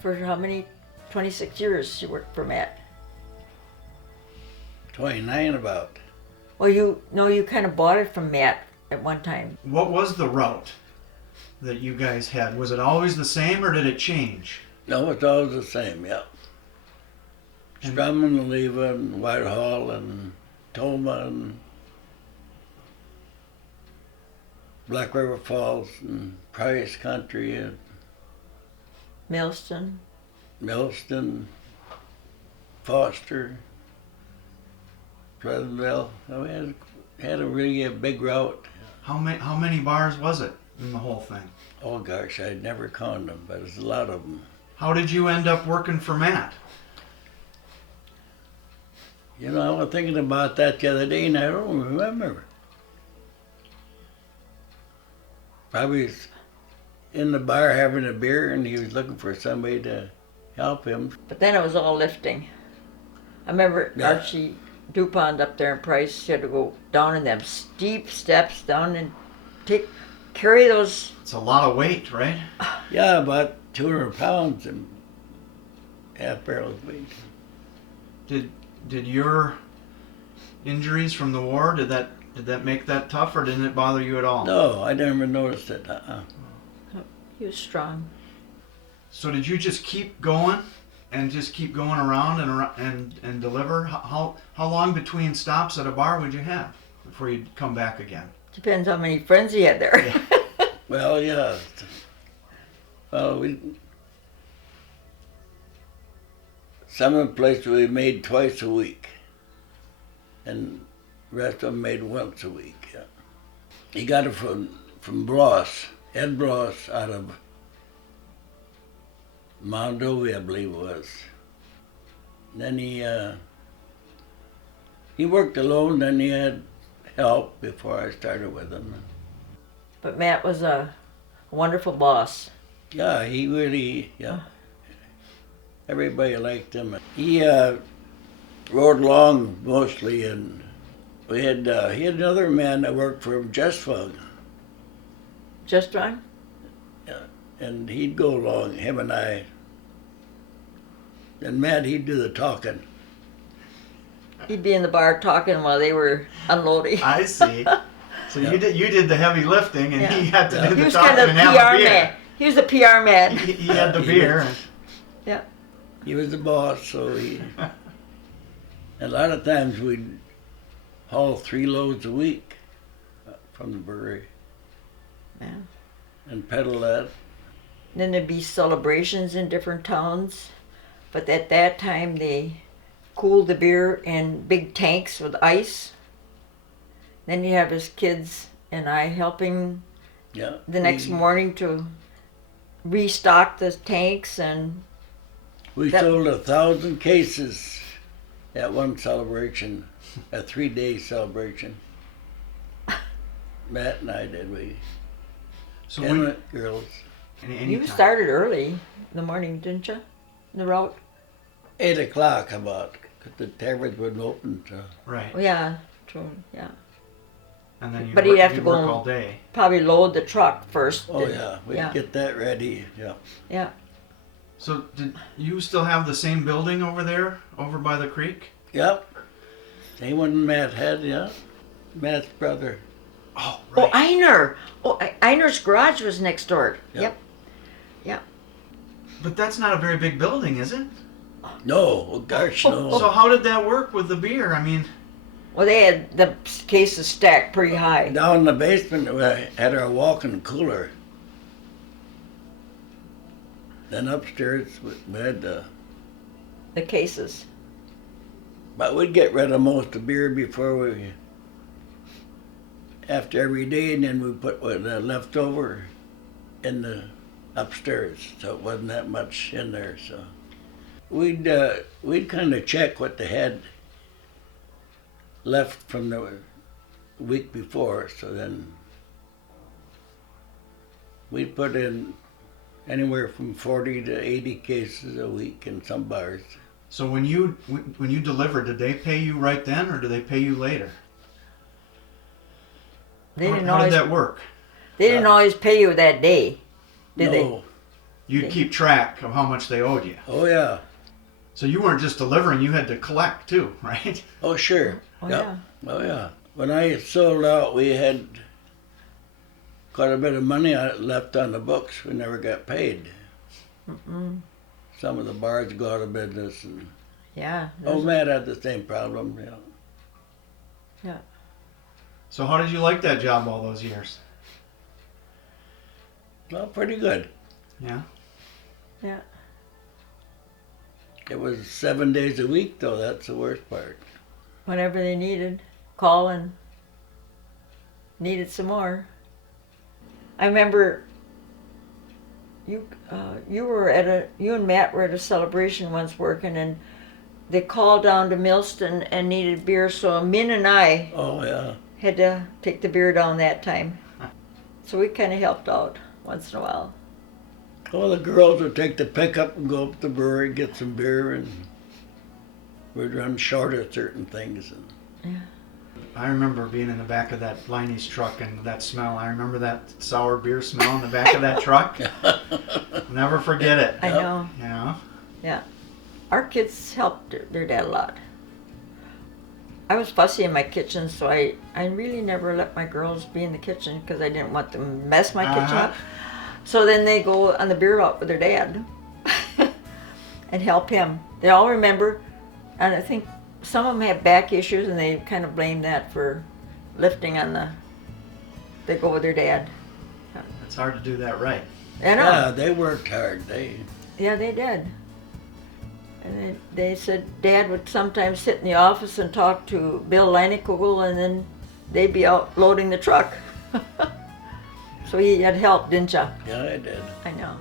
for how many? 26 years she worked for Matt. 29 about. Well, you kind of bought it from Matt at one time. What was the route that you guys had? Was it always the same or did it change? No, it's always the same, yeah. And- Strumman, leaving Whitehall and Toma and Black River Falls and Price Country and Millston. Millston, Foster, Pleasantville. I mean, had a really big route. How many bars was it in the whole thing? Oh gosh, I'd never counted them, but there's a lot of them. How did you end up working for Matt? You know, I was thinking about that the other day and I don't remember. Probably was in the bar having a beer and he was looking for somebody to help him. But then it was all lifting. I remember Yeah. Archie DuPont up there in Price. She had to go down in them steep steps down and carry those. It's a lot of weight, right? Yeah, about 200 pounds and half barrels weight. Did your injuries from the war, did that make that tough or didn't it bother you at all? No, I never noticed it. He was strong. So did you just keep going and just keep going around and deliver? How long between stops at a bar would you have before you'd come back again? Depends how many friends he had there. Yeah. Well, yeah. Well, some of the places we made twice a week, and the rest of them made once a week. Yeah. He got it from Bloss, Ed Bloss, out of Mondovi, I believe it was. And then he worked alone, then he had help before I started with him. But Matt was a wonderful boss. Yeah, he really, yeah. Everybody liked him. He rode along mostly, and he had another man that worked for him, Just Fug. Just fine? Yeah, and he'd go along, him and I. And Matt, he'd do the talking. He'd be in the bar talking while they were unloading. I see. So Yeah. you did the heavy lifting and Yeah. he had to do He the was talking kind of and the have a PR beer. man. He was the PR man. He had the He beer. was- and- Yeah. He was the boss, so he... A lot of times we'd haul 3 loads a week from the brewery Yeah. and peddle that. Then there'd be celebrations in different towns. But at that time, they cooled the beer in big tanks with ice. Then you have his kids and I helping Yeah. the next morning to restock the tanks, and We That- sold 1,000 cases at one celebration, a 3-day celebration. Matt and I did, So and when the girls. you started early in the morning, didn't you? The route? 8 o'clock about, because the taverns wouldn't open till... right, Oh, yeah, true, yeah. and then But he'd have to you'd go work and- all day. Probably load the truck first. Oh yeah, we'd Yeah. get that ready, yeah. Yeah. So did you still have the same building over there, over by the creek? Yep. Same one Matt had, yeah. Matt's brother. Oh, Oh, right. Einer. Oh, Einer's garage was next door. Yep. Yep. Yep. But that's not a very big building, is it? No, oh gosh, no. So how did that work with the beer? I mean, Well, they had the cases stacked pretty high. Down in the basement, we had our walk-in cooler. Then upstairs, we had the... The cases. But we'd get rid of most of the beer before we... After every day, and then we put what left over in the upstairs, so it wasn't that much in there, so... We'd kind of check what they had left from the week before, so then we'd put in anywhere from 40 to 80 cases a week in some bars. so when you delivered, did they pay you right then, or do they pay you later? They How didn't did always. that work? They didn't always pay you that day, did they? No, You'd keep track of how much they owed you. Oh yeah. So you weren't just delivering, you had to collect too, right? Oh sure. Oh, Yep. yeah. Oh yeah. When I sold out, we had quite a bit of money left on the books. We never got paid. Mm-mm. Some of the bars go out of business, and Yeah. old Matt had the same problem. Yeah. So how did you like that job all those years? Well, pretty good. Yeah. Yeah. It was 7 days a week, though. That's the worst part. Whenever they needed, call and needed some more. I remember you you and Matt were at a celebration once working, and they called down to Millston and needed beer, so Min and I Oh yeah. had to take the beer down that time. So we kind of helped out once in a while. Well, the girls would take the pickup and go up to the brewery, get some beer, and we'd run short of certain things. And I remember being in the back of that LEINEKUGELs truck and that smell. I remember that sour beer smell in the back of that truck. Never forget it. I know. Yeah. Yeah. Our kids helped their dad a lot. I was fussy in my kitchen, so I really never let my girls be in the kitchen because I didn't want them to mess my kitchen up. So then they go on the beer route with their dad and help him. They all remember, and I think some of them have back issues, and they kind of blame that for lifting on they go with their dad. It's hard to do that right. I know. yeah, they worked hard. Yeah, they did. And they said Dad would sometimes sit in the office and talk to Bill LEINENKUGEL, and then they'd be out loading the truck. So he had help, didn't you? Yeah, I did. I know.